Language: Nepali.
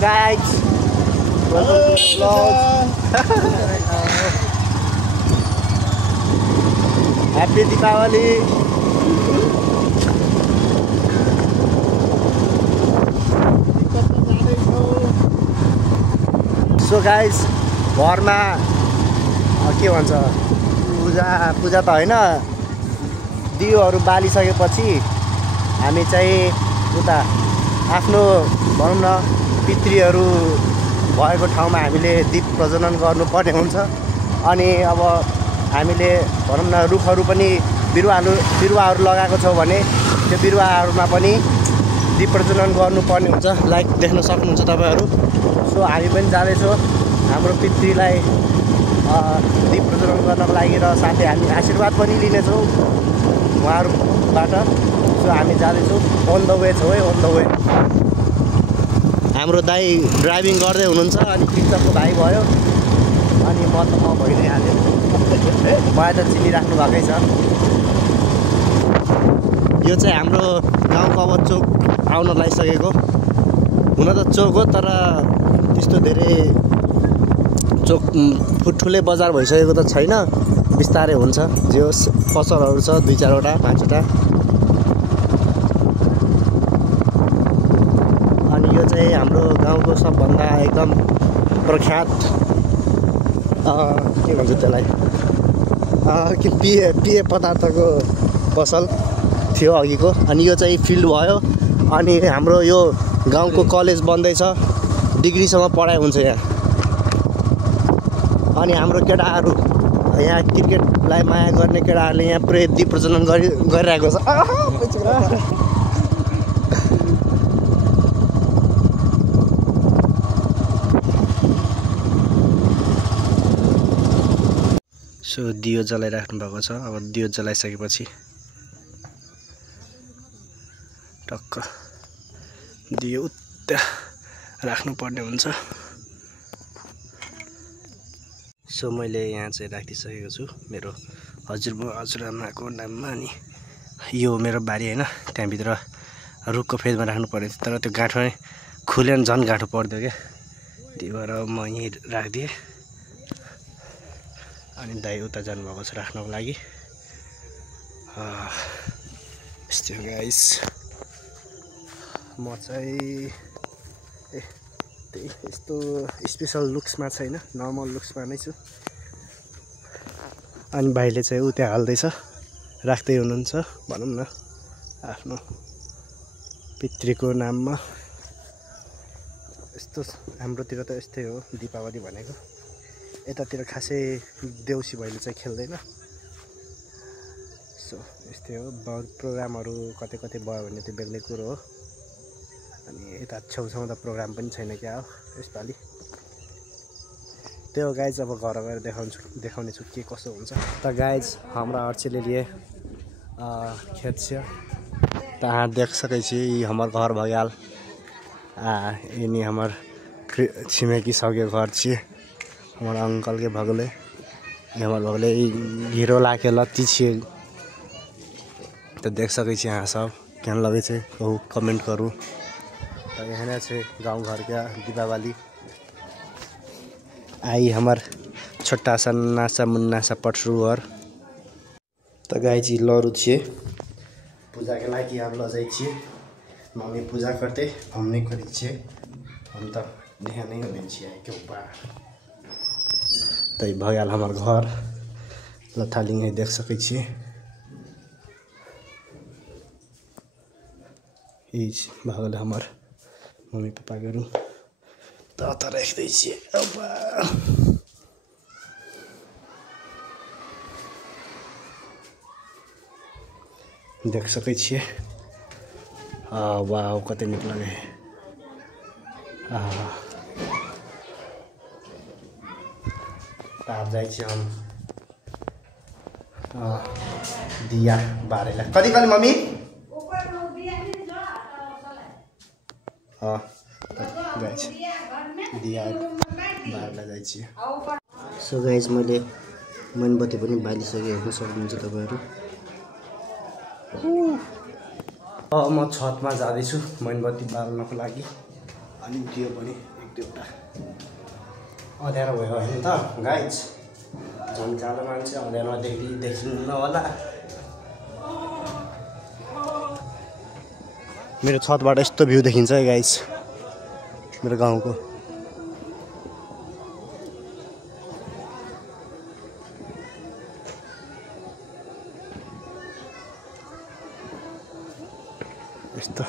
guys, welcome to the vlog. Happy Deepavali. So guys, घरमा के भन्छ पूजा त हैन, दियोहरू बालिसकेपछि हामी चाहिँ उता आफ्नो भनौँ न पितृहरू भएको ठाउँमा हामीले दीप प्रज्वलन गर्नुपर्ने हुन्छ। अनि अब हामीले भनौँ न रुखहरू पनि बिरुवाहरू लगाएको छौँ भने त्यो बिरुवाहरूमा पनि दीप प्रज्वलन गर्नुपर्ने हुन्छ, लाइक देख्न सक्नुहुन्छ तपाईहरु। सो हामी पनि जाँदैछौँ हाम्रो पितृलाई दीप प्रज्वलन गर्नको लागि र साथै हामी आशीर्वाद पनि लिनेछौँ उहाँहरूबाट। सो हामी जाँदैछौँ, अन द वे छौँ है, अन द वे। हाम्रो दाइ ड्राइभिङ गर्दै हुनुहुन्छ अनि पिक्चरको भाइ भयो अनि म भइ नै हाल्यो। मलाई त चिनिराख्नु भएकै छ। यो चाहिँ हाम्रो गाउँको अब चोक आउन लागिसकेको। हुन त चोक हो तर त्यस्तो धेरै चोक ठुलै बजार भइसकेको त छैन, बिस्तारै हुन्छ। जे होस् पसलहरू छ 2-4वटा 5वटा। अनि यो चाहिँ हाम्रो गाउँको सबभन्दा एकदम प्रख्यात के भन्छ त्यसलाई कि पेय पदार्थको पसल थियो अघिको। अनि यो चाहिँ फिल्ड भयो अनि हाम्रो यो गाउँको कलेज बन्दैछ, डिग्रीसम्म पढाइ हुन्छ यहाँ। अनि हाम्रो केटाहरू यहाँ क्रिकेटलाई माया गर्ने केटाहरूले यहाँ पुरै दीप प्रज्वलन गरिरहेको छ। सो दियो जलाइराख्नु भएको छ। अब दियो जलाइसकेपछि टक्क दियो उता राख्नुपर्ने हुन्छ। सो मैले यहाँ चाहिँ राखिसकेको छु मेरो हजुरआमाको नाममा। अनि यो मेरो बारी होइन, त्यहाँभित्र रुखको फेदमा राख्नु पर्ने थियो तर त्यो गाँठो नै खुल्यो नि, झन् गाँठो पर्यो क्या। त्यही भएर म यहीँ राखिदिएँ। अनि दाइ उता जानुभएको छ राख्नको लागि। यस्तो गाइस, म चाहिँ यस्तो स्पेसल लुक्समा छैन, नर्मल लुक्समा नै छु। अनि भाइले चाहिँ उता हाल्दैछ, राख्दै हुनुहुन्छ भनौँ न आफ्नो पितृको नाममा। यस्तो हाम्रोतिर त यस्तै हो दीपावली भनेको। यतातिर खासै देउसी भैलो चाहिँ खेल्दैन। सो यस्तै हो, प्रोग्रामहरू कतै भयो भने त्यो बेग्लै कुरो हो। अनि यता छेउछाउ त प्रोग्राम पनि छैन क्या हो यसपालि। त्यो गाइज अब घर गएर देखाउने छु के कसो हुन्छ। त गाइज हमरा अर्चे ले लिए खेत से तहाँ देख सकै छी हमर घर भगेल। यनी हमर छिमेकी सबके घर छिए, हमर अंकल के भगले, हमर भगले घेरो लाके लत्ती छिए। तो देख सकै छी अहाँ सब केहन लगे छै कहू, कमेंट करू। तो एहने छै गाँव घर के दीपावली। आई हमर छोटा सा नासा मुन्ना सा पटरू घर। तो गाइज लरू छिए पूजा के लागि हम ल जाइ छिए। मम्मी पूजा करते हम नहीं करी छिए, हम तो ध्यान नहीं होने छिए के ऊपर। तो भगल हमर घर लथालिंग देख सकै छिए। भगल हमर मम्मी पापा के रूम त राख्दै छिए। देख सकै छिए। वाह कतै निक लगे। आप जाइ छी हम दिया बारेला कति कति मम्मी दिया बारेला जाइ छी। सो गाइस मैले मोमबत्ती पनि बालिसकेँ, हेर्न सक्नुहुन्छ तपाईहरु। म छतमा जाँदैछु मोमबत्ती बाल्नको लागि। अलिक दियो पनि एक दुईवटा अँध्यारो भयो होइन त गाइज झन् कालो मान्छे अँध्यारोमा देखिन्न होला मेरो छतबाट यस्तो भ्यू देखिन्छ है गाइज मेरो गाउँको यस्तो